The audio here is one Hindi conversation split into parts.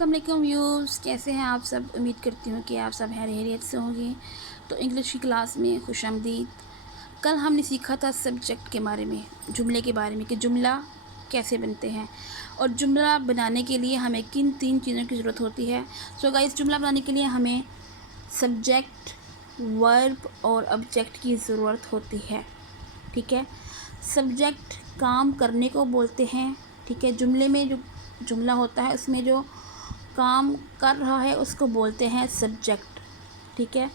अस्सलाम वालेकुम व्यूज़, कैसे हैं आप सब। उम्मीद करती हूँ कि आप सब खैरियत से होंगे। तो इंग्लिश की क्लास में खुशामदीद। कल हमने सीखा था सब्जेक्ट के बारे में, जुमले के बारे में कि जुमला कैसे बनते हैं और जुमला बनाने के लिए हमें किन 3 चीज़ों की ज़रूरत होती है। सो गाइस, जुमला बनाने के लिए हमें सब्जेक्ट, वर्ब और ऑब्जेक्ट की ज़रूरत होती है। ठीक है, सब्जेक्ट काम करने को बोलते हैं। ठीक है, जुमले में जो जुमला होता है उसमें जो काम कर रहा है उसको बोलते हैं सब्जेक्ट। ठीक है,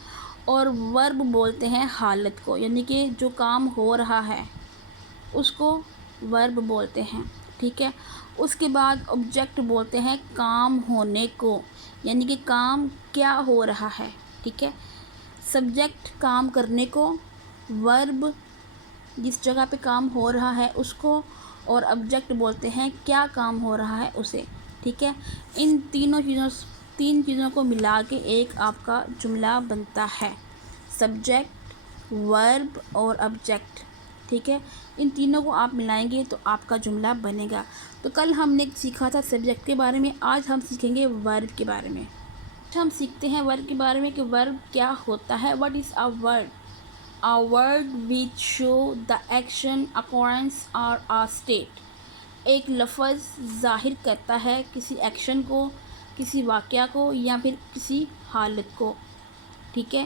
और वर्ब बोलते हैं हालत को, यानी कि जो काम हो रहा है उसको वर्ब बोलते हैं। ठीक है, उसके बाद ऑब्जेक्ट बोलते हैं काम होने को, यानी कि काम क्या हो रहा है। ठीक है, सब्जेक्ट काम करने को, वर्ब जिस जगह पे काम हो रहा है उसको, और ऑब्जेक्ट बोलते हैं क्या काम हो रहा है उसे। ठीक है, इन 3 चीज़ों को मिला के एक आपका जुमला बनता है, सब्जेक्ट, वर्ब और ऑब्जेक्ट। ठीक है, इन तीनों को आप मिलाएंगे तो आपका जुमला बनेगा। तो कल हमने सीखा था सब्जेक्ट के बारे में, आज हम सीखेंगे वर्ब के बारे में। हम सीखते हैं वर्ब के बारे में कि वर्ब क्या होता है। What is a verb? A word which show the action, occurrence or a state। एक लफ्ज़ ज़ाहिर करता है किसी एक्शन को, किसी वाक़या को या फिर किसी हालत को। ठीक है,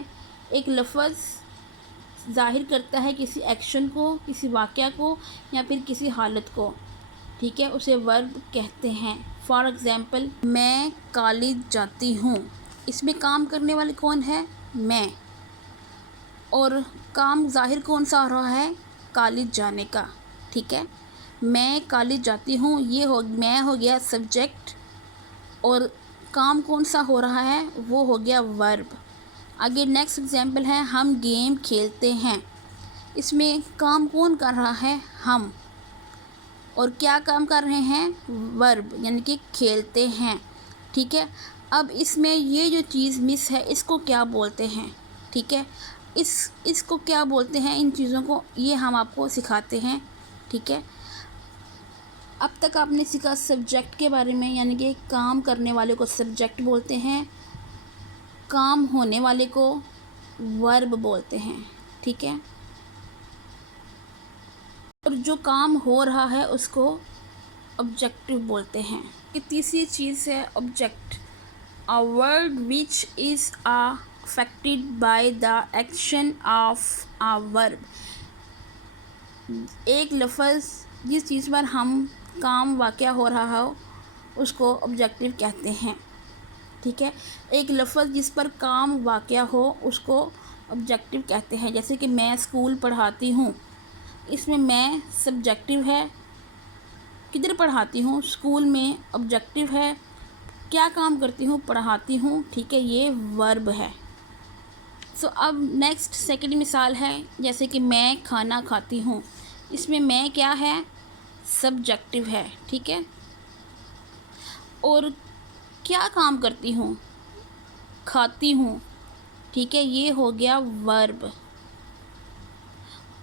एक लफ्ज़ ज़ाहिर करता है किसी एक्शन को, किसी वाक़या को या फिर किसी हालत को। ठीक है, उसे वर्ब कहते हैं। फॉर एग्ज़ाम्पल, मैं कॉलेज जाती हूँ। इसमें काम करने वाले कौन है? मैं। और काम ज़ाहिर कौन सा हो रहा है? कॉलेज जाने का। ठीक है, मैं कॉलेज जाती हूँ, ये मैं हो गया सब्जेक्ट, और काम कौन सा हो रहा है? वो हो गया वर्ब। आगे नेक्स्ट एग्जांपल है, हम गेम खेलते हैं। इसमें काम कौन कर रहा है? हम। और क्या काम कर रहे हैं? वर्ब, यानी कि खेलते हैं। ठीक है, अब इसमें ये जो चीज़ मिस है इसको क्या बोलते हैं? ठीक है, इसको क्या बोलते हैं? इन चीज़ों को ये हम आपको सिखाते हैं। ठीक है, अब तक आपने सीखा सब्जेक्ट के बारे में, यानी कि काम करने वाले को सब्जेक्ट बोलते हैं, काम होने वाले को वर्ब बोलते हैं। ठीक है, और जो काम हो रहा है उसको ऑब्जेक्टिव बोलते हैं। ये तीसरी चीज़ है object. A word which is affected by the action of a verb। एक लफ्ज़ जिस चीज़ पर हम काम वाक़या हो रहा हो उसको ऑब्जेक्टिव कहते हैं। ठीक है, एक लफ्ज़ जिस पर काम वाक़या हो उसको ऑब्जेक्टिव कहते हैं। जैसे कि मैं स्कूल पढ़ाती हूँ, इसमें मैं सब्जेक्टिव है, किधर पढ़ाती हूँ? स्कूल में। ऑब्जेक्टिव है, क्या काम करती हूँ? पढ़ाती हूँ। ठीक है, ये वर्ब है। सो अब नेक्स्ट सेकंड मिसाल है, जैसे कि मैं खाना खाती हूँ। इसमें मैं क्या है? सब्जेक्टिव है। ठीक है, और क्या काम करती हूँ? खाती हूँ। ठीक है, ये हो गया वर्ब।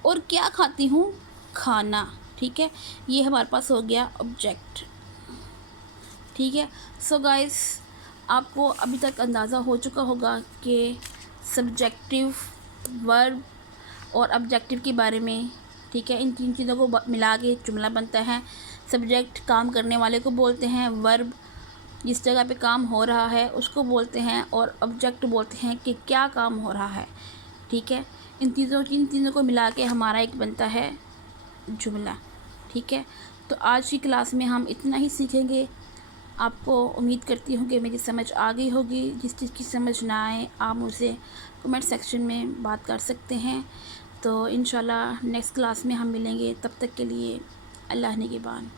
और क्या खाती हूँ? खाना। ठीक है, ये हमारे पास हो गया ऑब्जेक्ट। ठीक है, सो गाइस, आपको अभी तक अंदाज़ा हो चुका होगा कि सब्जेक्टिव, वर्ब और ऑब्जेक्टिव के बारे में। ठीक है, इन 3 चीज़ों को मिला के जुमला बनता है। सब्जेक्ट काम करने वाले को बोलते हैं, वर्ब जिस जगह पे काम हो रहा है उसको बोलते हैं, और ऑब्जेक्ट बोलते हैं कि क्या काम हो रहा है। ठीक है, इन चीज़ों को मिला के हमारा एक बनता है जुमला। ठीक है, तो आज की क्लास में हम इतना ही सीखेंगे। आपको उम्मीद करती हूँ कि मेरी समझ आ गई होगी। जिस चीज़ की समझ ना आए आप मुझसे कमेंट सेक्शन में बात कर सकते हैं। तो इंशाल्लाह नेक्स्ट क्लास में हम मिलेंगे। तब तक के लिए अल्लाह निगहबान।